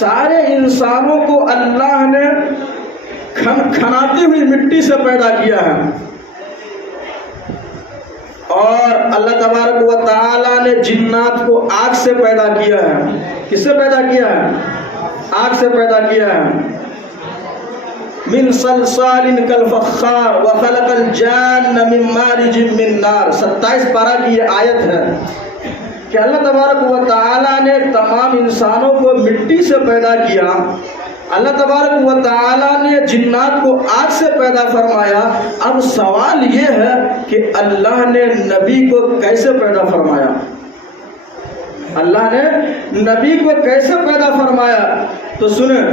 سارے انسانوں کو اللہ نے کھنکھناتی ہوئی مٹی سے پیدا کیا ہے، اور اللہ تبارک و تعالی نے جنات کو آگ سے پیدا کیا ہے۔ کس سے پیدا کیا ہے؟ آگ سے پیدا کیا ہے۔ من صلصال کالفخار وخلق الجان من مارج من نار، 27 پارہ کی یہ آیت ہے کہ اللہ تبارک و تعالی نے تمام انسانوں کو مٹی سے پیدا کیا۔ اللہ تبارک و تعالی نے جنات کو آگ سے پیدا فرمایا۔ اب سوال یہ ہے کہ اللہ نے نبی کو کیسے پیدا فرمایا؟ اللہ نے نبی کو کیسے پیدا فرمایا؟ تو سنیں،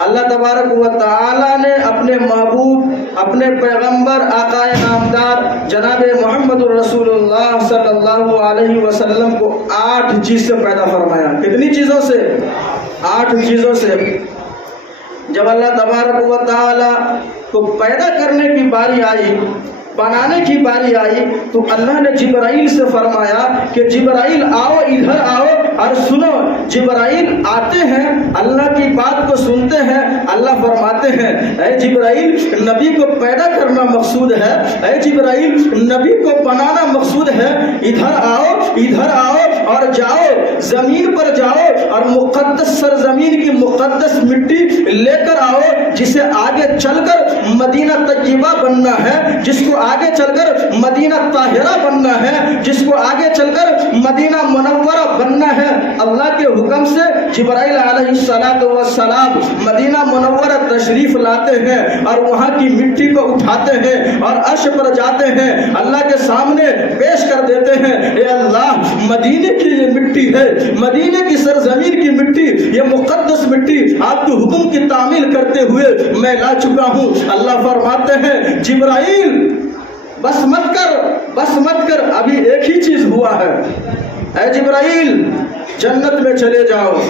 اللہ تبارک و تعالی نے اپنے محبوب، اپنے پیغمبر آقا نامدار جناب محمد الرسول اللہ صلی اللہ علیہ وسلم کو 8 چیز سے پیدا فرمایا۔ کتنی چیزوں سے؟ 8 چیزوں سے۔ جب اللہ تبارک و تعالی کو پیدا کرنے کی باری آئی، بنانے کی باری آئی، تو اللہ نے جبرائیل سے فرمایا کہ جبرائیل آؤ، ادھر آؤ اور سنو۔ جبرائیل آتے ہیں، اللہ کی بات کو سنتے ہیں۔ اللہ فرماتے ہیں اے جبرائیل، نبی کو پیدا کرنا مقصود ہے، اے جبرائیل نبی کو بنانا مقصود ہے، ادھر آؤ، ادھر آؤ اور جاؤ، زمین پر جاؤ اور مقدس سرزمین کی مقدس مٹی لے کر آؤ، جسے آگے چل کر مدینہ طیبہ بننا ہے، جس کو آگے چل کر مدینہ طاہرہ بننا ہے، جس کو آگے چل کر مدینہ منورہ بننا ہے۔ اللہ کے حکم سے جبرائیل علیہ السلام مدینہ منورہ تشریف لاتے ہیں اور وہاں کی مٹی کو اٹھاتے ہیں اور عرش پر جاتے ہیں، اللہ کے سامنے پیش کر دیتے ہیں۔ اے اللہ، مدینے کی یہ مٹی ہے، مدینے کی سرزمین کی مٹی، یہ مقدس مٹی آپ کے حکم کی تعمیل کرتے ہوئے میں لا چکا ہوں۔ اللہ فرماتے ہیں جبرائیل بس مت کر، بس مت کر، ابھی ایک ہی چیز ہوا ہے۔ اے جبرائیل جنت میں چلے جاؤ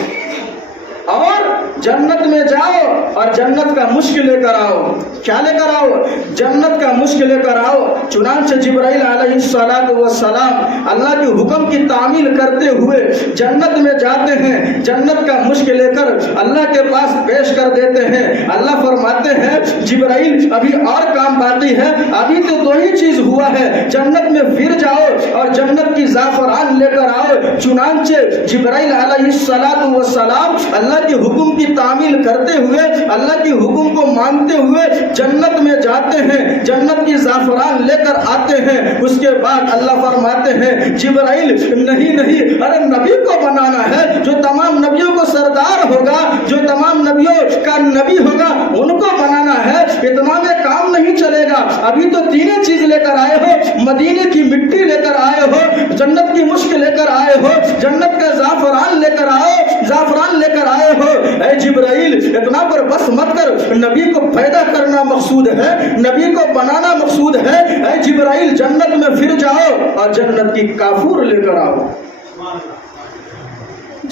اور جنت میں جاؤ اور جنت کا مشک لے کر آؤ۔ کیا لے کر آؤ؟ جنت کا مشک لے کر آؤ۔ چنانچہ جبرائیل علیہ السلام اللہ کے حکم کی تعمیل کرتے ہوئے جنت میں جاتے ہیں، جنت کا مشک لے کر اللہ کے پاس پیش کر دیتے ہیں۔ اللہ فرماتے ہیں جبرائیل ابھی اور کام باقی ہے، ابھی تو 2 ہی چیز ہوا ہے، جنت میں پھر جاؤ اور جنت کی زعفران لے کر آؤ۔ چنانچہ جبرائیل علیہ السلام اللہ کے حکم کی تعمیل کرتے ہوئے، اللہ کے حکم کو مانتے ہوئے جنت میں جاتے ہیں، جنت کی زعفران لے کر آتے ہیں۔ اس کے بعد اللہ فرماتے ہیں جبرائیل نہیں نہیں، ارے نبی کو بنانا ہے، جو تمام نبیوں کو سردار ہوگا، جو تمام نبیوں کا نبی ہوگا، ان کو بنانا ہے۔ اتنا میں کام نہیں چلے گا، ابھی تو 3 چیز لے کر آئے ہو، مدینے کی مٹی لے کر آئے ہو، جنت کی مشک لے کر آئے ہو، جنت کا زعفران لے کر آؤ، زعفران لے کر آئے ہو۔ اے جبرائیل اتنا پر بس مت کر، نبی کو پیدا کرنا مقصود ہے، نبی کو بنانا مقصود ہے۔ اے جبرائیل جنت میں پھر جاؤ اور جنت کی کافور لے کر آؤ۔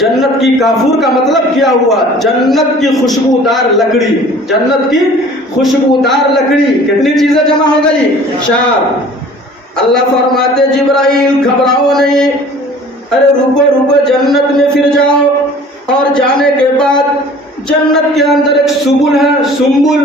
جنت کی کافور کا مطلب کیا ہوا؟ جنت کی خوشبودار لکڑی، جنت کی خوشبودار لکڑی۔ کتنی چیزیں جمع ہو گئی؟ 4۔ اللہ فرماتے جبرائیل گھبراؤ نہیں، ارے رکو رکو، جنت میں پھر جاؤ، اور جانے کے بعد جنت کے اندر ایک سبل ہے، سنبل،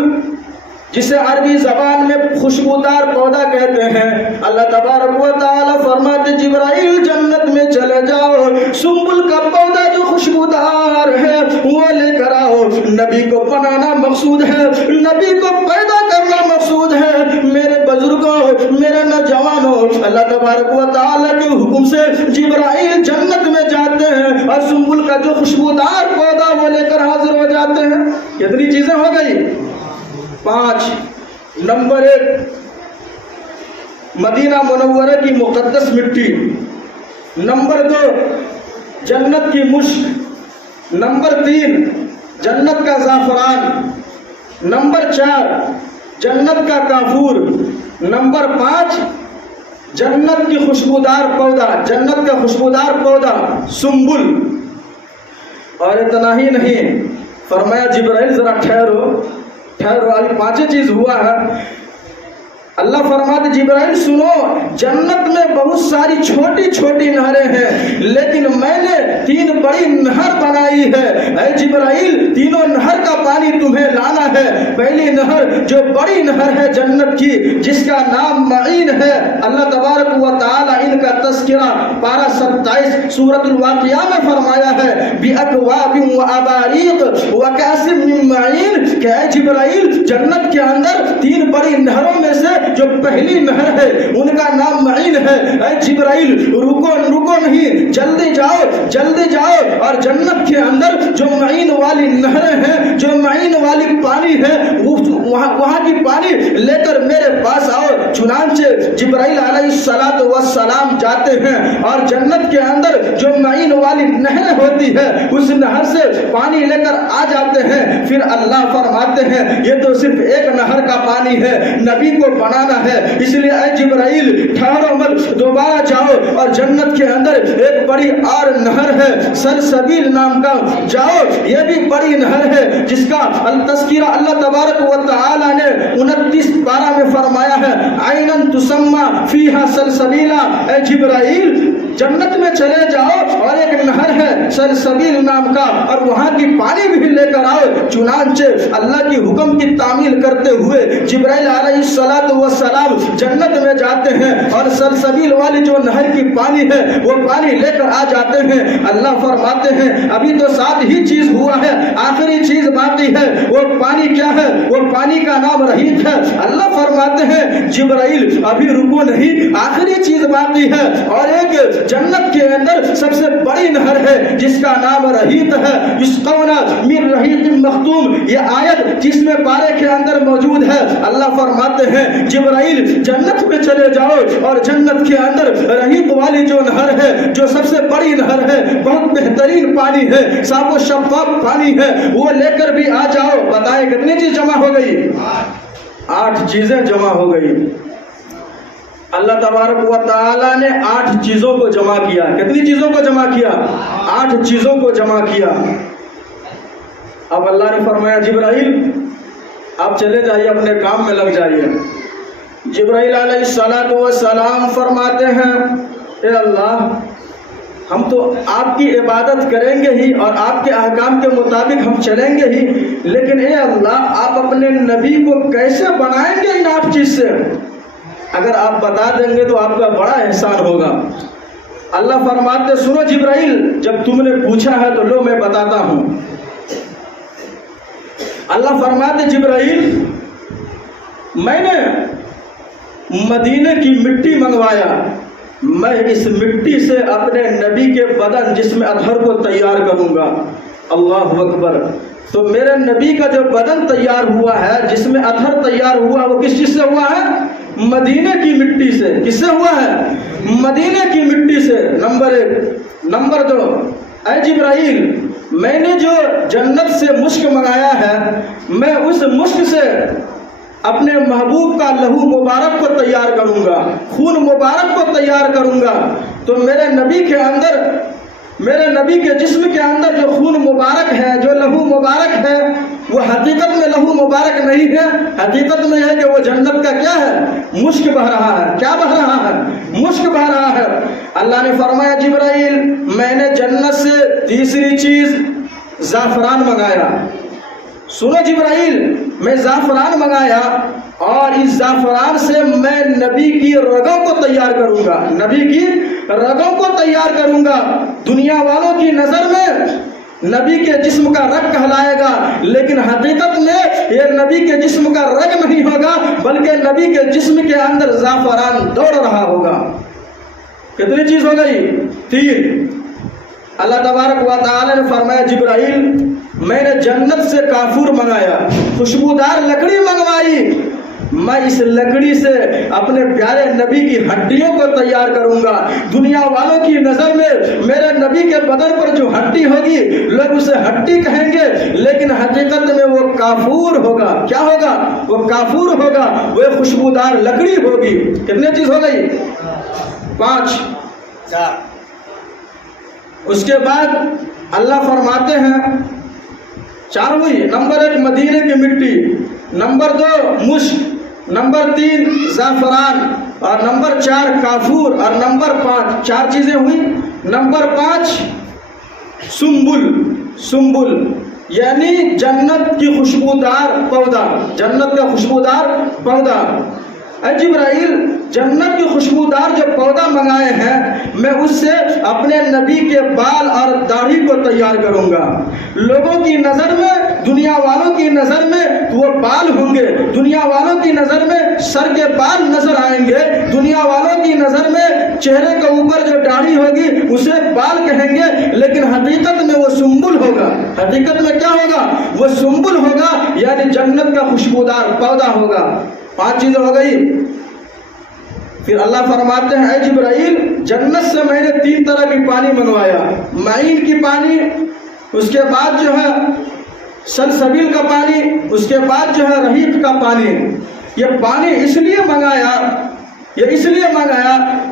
جسے عربی زبان میں خوشبودار پودا کہتے ہیں۔ اللہ تبارک و تعالی فرماتے جبرائیل جنت میں چلے جاؤ، سنبل کا پودا جو خوشبودار ہے وہ لے کر آؤ۔ نبی کو بنانا مقصود ہے، نبی کو پیدا کرنا مقصود ہے۔ میرے بزرگوں، میرے نوجوانوں، اللہ تبارک و تعالی کے حکم سے جبرائیل جنت میں جاتے ہیں اور سنبل کا جو خوشبودار پودا وہ لے کر حاضر ہو جاتے ہیں۔ کتنی چیزیں ہو گئی؟ 5۔ نمبر 1 مدینہ منورہ کی مقدس مٹی، نمبر 2 جنت کی مشک، نمبر 3 جنت کا زعفران، نمبر 4 جنت کا کافور، نمبر 5 جنت کی خوشبودار پودا، جنت کا خوشبودار پودا سنبل۔ اور اتنا ہی نہیں، فرمایا جبرائیل ذرا ٹھہرو ٹھہرو، ابھی 5 چیز ہوا ہے۔ اللہ فرماتے جبرائیل سنو، جنت میں بہت ساری چھوٹی چھوٹی نہریں ہیں، لیکن میں نے 3 بڑی نہر بنائی ہے۔ اے جبرائیل، تینوں نہر کا پانی تمہیں لانا ہے۔ پہلی نہر جو بڑی نہر ہے جنت کی، جس کا نام معین ہے، اللہ تبارک و تعالی ان کا تذکرہ پارہ 27 سورۃ الواقعہ میں فرمایا ہے، بِأَكْوَابٍ وَأَبَارِيقٍ وَكَأْسٍ مِّن مَّعِينٍ، کہ اے جبرائیل جنت کے اندر 3 بڑی نہروں میں سے جو پہلی نہر ہے ان کا نام معین ہے۔ اے جبرائیل رکو نہیں، جلدی جاؤ اور جنت کے اندر جو معین والی نہریں ہیں، جو معین والی پانی ہے، وہاں کی پانی لے کر میرے پاس آؤ۔ چنانچہ جبرائیل علیہ السلام جاتے ہیں اور جنت کے اندر جو معین والی نہر ہوتی ہے اس نہر سے پانی لے کر آ جاتے ہیں۔ پھر اللہ فرماتے ہیں یہ تو صرف ایک نہر کا پانی ہے، نبی کو بنانا ہے، اس لیے اے جبرائیل ٹھہرو مت، دوبارہ جاؤ اور جنت کے اندر ایک بڑی اور نہر ہے سلسبیل نام کا، جاؤ، یہ بھی بڑی نہر ہے جس کا تذکرہ اللہ تبارک و تعالی نے 29 پارہ میں فرمایا ہے، عینن تسمى فیہا سلسبیلا۔ اے جبرائیل جنت میں چلے جاؤ اور ایک نہر ہے سلسبیل نام کا، اور وہاں کی پانی بھی لے کر آؤ۔ چنانچہ اللہ کی حکم کی تعمیل کرتے ہوئے جبرائیل علیہ السلام جنت میں جاتے ہیں اور سلسبیل والی جو نہر کی پانی ہے وہ پانی لے کر آ جاتے ہیں۔ اللہ فرماتے ہیں ابھی تو 7 ہی چیز ہوا ہے، آخری چیز باقی ہے۔ وہ پانی کیا ہے؟ وہ پانی کا نام رحیق ہے۔ اللہ فرماتے ہیں جبرائیل ابھی رکو نہیں، آخری چیز باقی ہے، اور ایک جنت کے اندر سب سے بڑی نہر ہے جس کا نام رحیق ہے، یسقون من رحیق مختوم۔ یہ آیت جس میں پارے کے اندر موجود ہے، اللہ فرماتے ہیں جبرائیل جنت میں چلے جاؤ اور جنت کے اندر رحیق والی جو نہر ہے، جو سب سے بڑی نہر ہے، بہت بہترین پانی ہے، صاف و شفاف پانی ہے، وہ لے کر بھی آ جاؤ۔ بتائیں کتنی چیز جمع ہو گئی؟ 8 چیزیں جمع ہو گئی۔ اللہ تبارک و تعالی نے 8 چیزوں کو جمع کیا۔ کتنی چیزوں کو جمع کیا؟ 8 چیزوں کو جمع کیا۔ اب اللہ نے فرمایا جبرائیل آپ چلے جائیے، اپنے کام میں لگ جائیے۔ جبرائیل علیہ السلام فرماتے ہیں اے اللہ ہم تو آپ کی عبادت کریں گے ہی اور آپ کے احکام کے مطابق ہم چلیں گے ہی، لیکن اے اللہ آپ اپنے نبی کو کیسے بنائیں گے ان 8 چیز سے؟ اگر آپ بتا دیں گے تو آپ کا بڑا احسان ہوگا۔ اللہ فرماتے سنو جبرائیل، جب تم نے پوچھا ہے تو لو میں بتاتا ہوں۔ اللہ فرماتے جبرائیل میں نے مدینے کی مٹی منگوایا، میں اس مٹی سے اپنے نبی کے بدن جسم اطہر کو تیار کروں گا۔ اللہ اکبر۔ تو میرے نبی کا جو بدن تیار ہوا ہے، جسم اطہر تیار ہوا، وہ کس چیز سے ہوا ہے؟ مدینے کی مٹی سے۔ کس سے ہوا ہے؟ مدینے کی مٹی سے، نمبر 1۔ نمبر 2، اے جبرائیل میں نے جو جنت سے مشک منگایا ہے، میں اس مشک سے اپنے محبوب کا لہو مبارک کو تیار کروں گا، خون مبارک کو تیار کروں گا۔ تو میرے نبی کے اندر، میرے نبی کے جسم کے اندر جو خون مبارک ہے، جو لہو مبارک ہے، وہ حقیقت میں لہو مبارک نہیں ہے، حقیقت میں ہے کہ وہ جنت کا کیا ہے؟ مشک بہ رہا ہے۔ کیا بہ رہا ہے؟ مشک بہ رہا ہے۔ اللہ نے فرمایا جبرائیل میں نے جنت سے تیسری چیز زعفران منگایا۔ سنو جبرائیل میں زعفران منگایا اور اس زعفران سے میں نبی کی رگوں کو تیار کروں گا، نبی کی رگوں کو تیار کروں گا۔ دنیا والوں کی نظر میں نبی کے جسم کا رگ کہلائے گا، لیکن حقیقت میں یہ نبی کے جسم کا رگ نہیں ہوگا، بلکہ نبی کے جسم کے اندر زعفران دوڑ رہا ہوگا۔ کتنی چیز ہو گئی؟ 3۔ اللہ تبارک و تعالی نے فرمایا جبرائیل میں نے جنت سے کافور منگایا، خوشبودار لکڑی منگوائی، میں اس لکڑی سے اپنے پیارے نبی کی ہڈیوں کو تیار کروں گا۔ دنیا والوں کی نظر میں میرے نبی کے بدن پر جو ہڈی ہوگی لوگ اسے ہڈی کہیں گے، لیکن حقیقت میں وہ کافور ہوگا۔ کیا ہوگا؟ وہ کافور ہوگا، وہ خوشبودار لکڑی ہوگی۔ کتنے چیز ہو گئی؟ 5۔ اس کے بعد اللہ فرماتے ہیں 4 ہوئی۔ نمبر 1 مدینے کی مٹی، نمبر 2 مشک، نمبر 3 زعفران، اور نمبر 4 کافور، اور نمبر 5 4 چیزیں ہوئی، نمبر 5 سنبل یعنی جنت کی خوشبودار پودا، جنت کا خوشبودار پودا۔ اے جبرائیل، جنت کی خوشبودار جو پودا منگائے ہیں، میں اس سے اپنے نبی کے بال اور داڑھی کو تیار کروں گا۔ لوگوں کی نظر میں، دنیا والوں کی نظر میں وہ بال ہوں گے، دنیا والوں کی نظر میں سر کے بال نظر آئیں گے، دنیا والوں کی نظر میں چہرے کے اوپر جو داڑھی ہوگی اسے بال کہیں گے، لیکن حقیقت میں وہ سنبل ہوگا۔ حقیقت میں کیا ہوگا؟ وہ سنبل ہوگا، یعنی جنت کا خوشبودار پودا ہوگا۔ 5 چیزیں ہو گئی۔ پھر اللہ فرماتے ہیں اے جبرائیل، جنت سے میں نے 3 طرح کی پانی منگوایا، معین کی پانی، اس کے بعد جو ہے سلسبیل کا پانی، اس کے بعد جو ہے رحیق کا پانی۔ یہ پانی اس لیے منگایا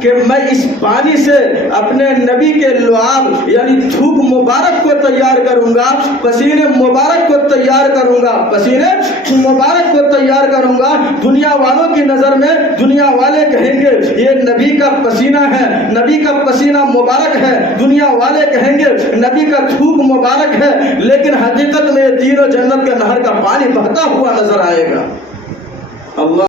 کہ میں اس پانی سے اپنے نبی کے لعاب یعنی تھوک مبارک کو تیار کروں گا، پسینے مبارک کو تیار کروں گا، پسینے مبارک کو تیار کروں گا۔ دنیا والوں کی نظر میں دنیا والے کہیں گے یہ نبی کا پسینہ ہے، نبی کا پسینہ مبارک ہے، دنیا والے کہیں گے نبی کا تھوک مبارک ہے، لیکن حقیقت میں یہ تینوں جنت کے نہر کا پانی بہتا ہوا نظر آئے گا۔ اللہ